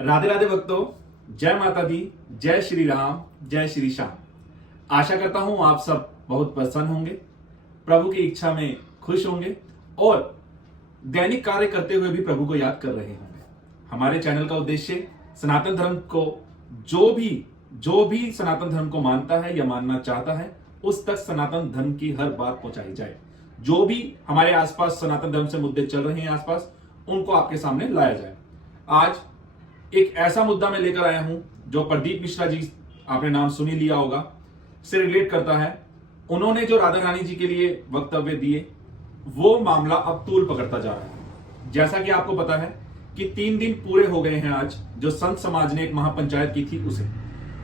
राधे राधे भक्तों, जय माता दी, जय श्री राम, जय श्री श्याम। आशा करता हूं आप सब बहुत प्रसन्न होंगे, प्रभु की इच्छा में खुश होंगे और दैनिक कार्य करते हुए भी प्रभु को याद कर रहे होंगे। हमारे चैनल का उद्देश्य सनातन धर्म को जो भी सनातन धर्म को मानता है या मानना चाहता है उस तक सनातन धर्म की हर बात पहुंचाई जाए। जो भी हमारे आसपास सनातन धर्म से मुद्दे चल रहे हैं आसपास, उनको आपके सामने लाया जाए। आज एक ऐसा मुद्दा मैं लेकर आया हूं जो प्रदीप मिश्रा जी, आपने नाम सुन ही लिया होगा, से रिलेट करता है। उन्होंने जो राधा रानी जी के लिए वक्तव्य दिए, वो मामला अब तूल पकड़ता जा रहा है। जैसा कि आपको पता है कि 3 दिन पूरे हो गए हैं आज, जो संत समाज ने एक महापंचायत की थी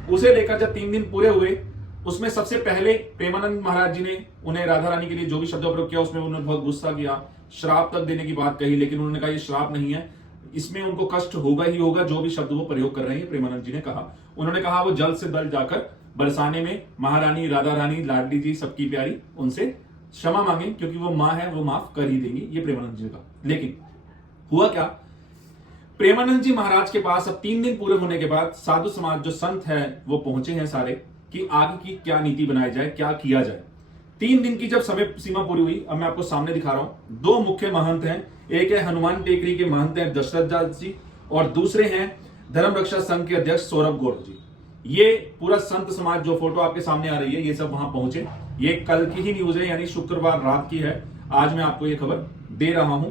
उसे लेकर जब 3 दिन पूरे हुए, उसमें सबसे पहले प्रेमानंद महाराज जी ने उन्हें राधा रानी के लिए जो भी शब्द प्रयोग किया उसमें उन्होंने बहुत गुस्सा किया, श्राप तक देने की बात कही, लेकिन उन्होंने कहा ये श्राप नहीं है, इसमें उनको कष्ट होगा ही होगा जो भी शब्द वो प्रयोग कर रहे हैं। प्रेमानंद जी ने कहा, उन्होंने कहा वो जल्द से जल्द जाकर बरसाने में महारानी राधा रानी लाडली जी सबकी प्यारी उनसे क्षमा मांगे, क्योंकि वो मां है, वो माफ कर ही देंगी, ये प्रेमानंद जी ने कहा। लेकिन हुआ क्या, प्रेमानंद जी महाराज के पास अब 3 दिन पूरे होने के बाद साधु समाज जो संत है वो पहुंचे हैं सारे, कि आगे की क्या नीति बनाई जाए, क्या किया जाए। 3 दिन की जब समय सीमा पूरी हुई, अब मैं आपको सामने दिखा रहा हूं, 2 मुख्य महंत हैं। एक है हनुमान टेकरी के महंत हैं दशरथ दास जी, और दूसरे हैं धर्म रक्षा संघ के अध्यक्ष सौरभ गौड़ जी। ये पूरा संत समाज, जो फोटो आपके सामने आ रही है, ये सब वहां पहुंचे। ये कल की ही न्यूज है, यानी शुक्रवार रात की है। आज मैं आपको ये खबर दे रहा हूं,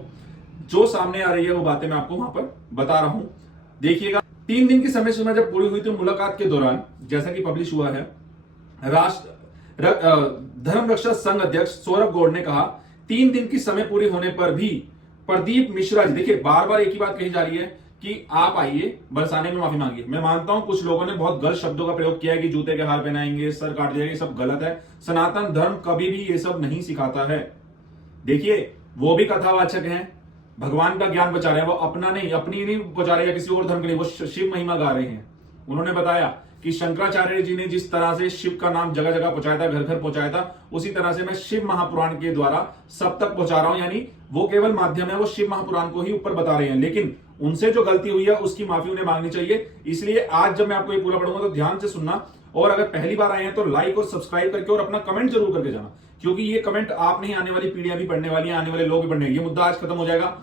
जो सामने आ रही है वो बातें मैं आपको वहां पर बता रहा हूं, देखिएगा। 3 दिन की समय सीमा जब पूरी हुई तो मुलाकात के दौरान, जैसा कि पब्लिश हुआ है, धर्म रक्षा संघ अध्यक्ष सौरभ गौड़ ने कहा 3 दिन की समय पूरी होने पर भी प्रदीप मिश्रा जी, देखिए बार बार एक ही बात कही जा रही है कि आप आइए बरसाने में माफी मांगिए। मैं मानता हूं कुछ लोगों ने बहुत गलत शब्दों का प्रयोग किया है कि जूते के हार पहनाएंगे, सर काट दिया, ये सब गलत है। सनातन धर्म कभी भी ये सब नहीं सिखाता है। देखिए वो भी कथावाचक हैं, भगवान का ज्ञान बचा रहे हैं, वो अपना नहीं, अपनी नहीं बचा रहे हैं, किसी और धर्म के लिए, वो शिव महिमा गा रहे हैं। उन्होंने बताया कि शंकराचार्य जी ने जिस तरह से शिव का नाम जगह जगह पहुंचाया था, घर घर पहुंचाया था, उसी तरह से मैं शिव महापुराण के द्वारा सब तक पहुंचा रहा हूं। यानी वो केवल माध्यम है, वो शिव महापुराण को ही ऊपर बता रहे हैं, लेकिन उनसे जो गलती हुई है उसकी माफी उन्हें मांगनी चाहिए। इसलिए आज जब मैं आपको ये पूरा पढ़ूंगा तो ध्यान से सुनना, और अगर पहली बार आए हैं तो लाइक और सब्सक्राइब करके और अपना कमेंट जरूर करके जाना, क्योंकि ये कमेंट आप नहीं, आने वाली पीढ़ियां भी पढ़ने वाली हैं, आने वाले लोग भी पढ़ने। ये मुद्दा आज खत्म हो जाएगा,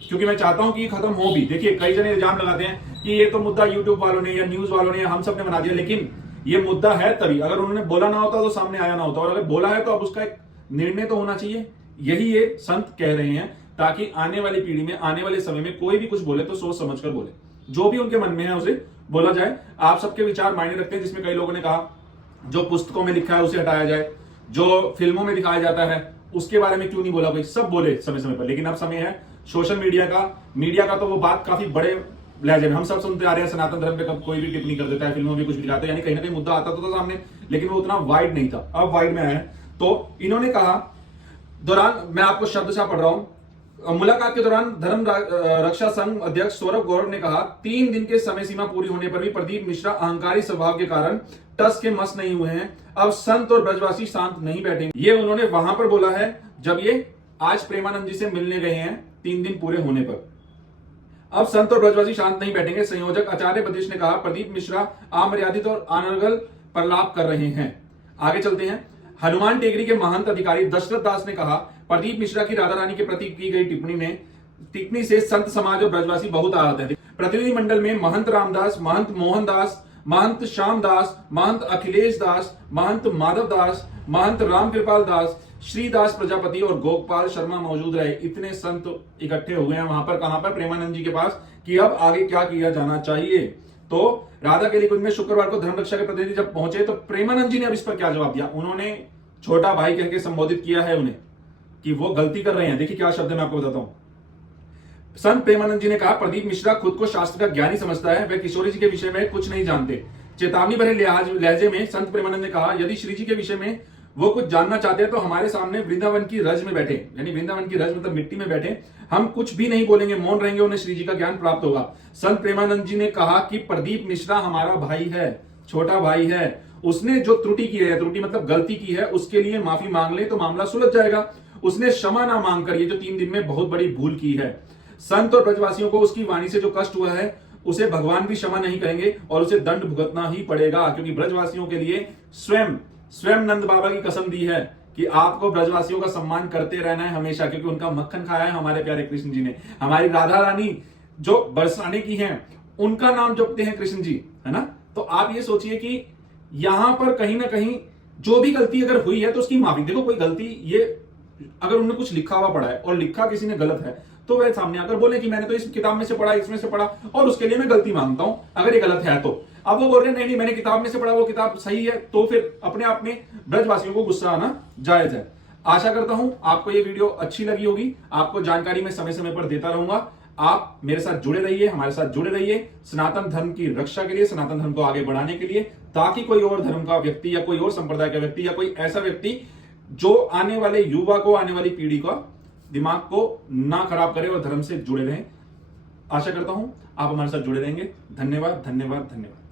क्योंकि मैं चाहता हूं कि ये खत्म हो भी। देखिए कई जने इल्जाम लगाते हैं कि ये तो मुद्दा यूट्यूब वालों ने या न्यूज वालों ने या हम सब ने बना दिया, लेकिन ये मुद्दा है तभी, अगर उन्होंने बोला ना होता तो सामने आया ना होता, और अगर बोला है तो अब उसका एक निर्णय तो होना चाहिए। यही ये संत कह रहे हैं, ताकि आने वाली पीढ़ी में, आने वाले समय में कोई भी कुछ बोले तो सोच समझ कर बोले, जो भी उनके मन में है उसे बोला जाए। आप सबके विचार मायने रखते हैं, जिसमें कई लोगों ने कहा जो पुस्तकों में लिखा है उसे हटाया जाए, जो फिल्मों में दिखाया जाता है उसके बारे में क्यों नहीं बोला। भाई सब बोले समय समय पर, लेकिन अब समय है सोशल मीडिया का तो वो बात काफी बड़े लहजे में हम सब सुनते आ रहे हैं। सनातन धर्म पे कब कोई भी टिप्पणी कर देता है, फिल्मों में कुछ दिखाते हैं, यानी कहीं ना कहीं मुद्दा आता तो था सामने, लेकिन वो उतना वाइड नहीं था, अब वाइड में आया है। तो इन्होंने कहा दौरान, मैं आपको शब्द से पढ़ रहा हूं, मुलाकात के दौरान धर्म रक्षा संघ अध्यक्ष सौरभ गौड़ ने कहा 3 दिन के समय सीमा पूरी होने पर भी प्रदीप मिश्रा अहंकारी स्वभाव के कारण टस के मस नहीं हुए हैं। अब संत और ब्रजवासी शांत नहीं बैठेंगे। ये उन्होंने वहां पर बोला है जब ये आज प्रेमानंद जी से मिलने गए हैं 3 दिन पूरे होने पर। अब संत और ब्रजवासी शांत नहीं बैठेंगे। संयोजक आचार्य प्रदेश ने कहा प्रदीप मिश्रा अमर्यादित और अनर्गल प्रलाप कर रहे हैं। आगे चलते हैं। हनुमान टेकरी के महंत अधिकारी दशरथ दास ने कहा प्रदीप मिश्रा की राधा रानी के प्रति की गई टिप्पणी से संत समाज और ब्रजवासी बहुत आहत है। प्रतिनिधि मंडल में महंत रामदास, महंत मोहन दास, महंत श्याम दास, महंत अखिलेश दास, महंत माधव दास, महंत रामकृपाल दास, श्रीदास प्रजापति और गोपाल शर्मा मौजूद रहे। इतने संत इकट्ठे हो गए हैं वहां पर, कहां पर, प्रेमानंद जी के पास, कि अब आगे क्या किया जाना चाहिए। तो राधा केली कुंज में शुक्रवार को धर्म रक्षा के प्रतिनिधि जब पहुंचे तो प्रेमानंद जी ने अब इस पर क्या जवाब दिया। उन्होंने छोटा भाई कहकर संबोधित किया है उन्हें, कि वो गलती कर रहे हैं। देखिए क्या शब्द मैं आपको बताता हूं। संत प्रेमानंद जी ने कहा प्रदीप मिश्रा खुद को शास्त्र का ज्ञानी समझता है, वह किशोरी जी के विषय में कुछ नहीं जानते। चेतावनी भरे लहजे में संत प्रेमानंद ने कहा यदि श्री जी के विषय में वो कुछ जानना चाहते हैं तो हमारे सामने वृंदावन की रज में बैठे, यानी वृंदावन की रज मतलब मिट्टी में बैठे, हम कुछ भी नहीं बोलेंगे, मौन रहेंगे, उन्हें श्री जी का ज्ञान प्राप्त होगा। संत प्रेमानंद जी ने कहा कि प्रदीप मिश्रा हमारा भाई है, छोटा भाई है, उसने जो त्रुटि की है, त्रुटि मतलब गलती की है, उसके लिए माफी मांग ले तो मामला सुलझ जाएगा। उसने क्षमा ना मांगकर ये जो 3 दिन में बहुत बड़ी भूल की है, संत और ब्रजवासियों को उसकी वाणी से जो कष्ट हुआ है उसे भगवान भी क्षमा नहीं करेंगे और उसे दंड भुगतना ही पड़ेगा, क्योंकि ब्रजवासियों के लिए स्वयं नंद बाबा की कसम दी है कि आपको ब्रजवासियों का सम्मान करते रहना है हमेशा, क्योंकि उनका मक्खन खाया है हमारे प्यारे कृष्ण जी ने। हमारी राधा रानी जो बरसाने की हैं, उनका नाम जपते हैं कृष्ण जी, है ना। तो आप ये सोचिए कि यहां पर कहीं ना कहीं जो भी गलती अगर हुई है तो उसकी माफी। देखो कोई गलती, ये अगर उन्होंने कुछ लिखा हुआ पढ़ा है और लिखा किसी ने गलत है, तो वह सामने आकर बोले कि मैंने तो इस किताब में से पढ़ा, इसमें से पढ़ा और उसके लिए मैं गलती मांगता हूं, अगर ये गलत है तो। अब वो बोल रहे नहीं मैंने किताब में से पढ़ा, वो किताब सही है, तो फिर अपने आप में ब्रजवासियों को गुस्सा आना जायज है। आशा करता हूं आपको ये वीडियो अच्छी लगी होगी। आपको जानकारी मैं समय समय पर देता रहूंगा। आप मेरे साथ जुड़े रहिए, हमारे साथ जुड़े रहिए, सनातन धर्म की रक्षा के लिए, सनातन धर्म को आगे बढ़ाने के लिए, ताकि कोई और धर्म का व्यक्ति या कोई और संप्रदाय का व्यक्ति या कोई ऐसा व्यक्ति जो आने वाले युवा को, आने वाली पीढ़ी का दिमाग को ना खराब करे और धर्म से जुड़े रहें। आशा करता हूं आप हमारे साथ जुड़े रहेंगे। धन्यवाद, धन्यवाद, धन्यवाद।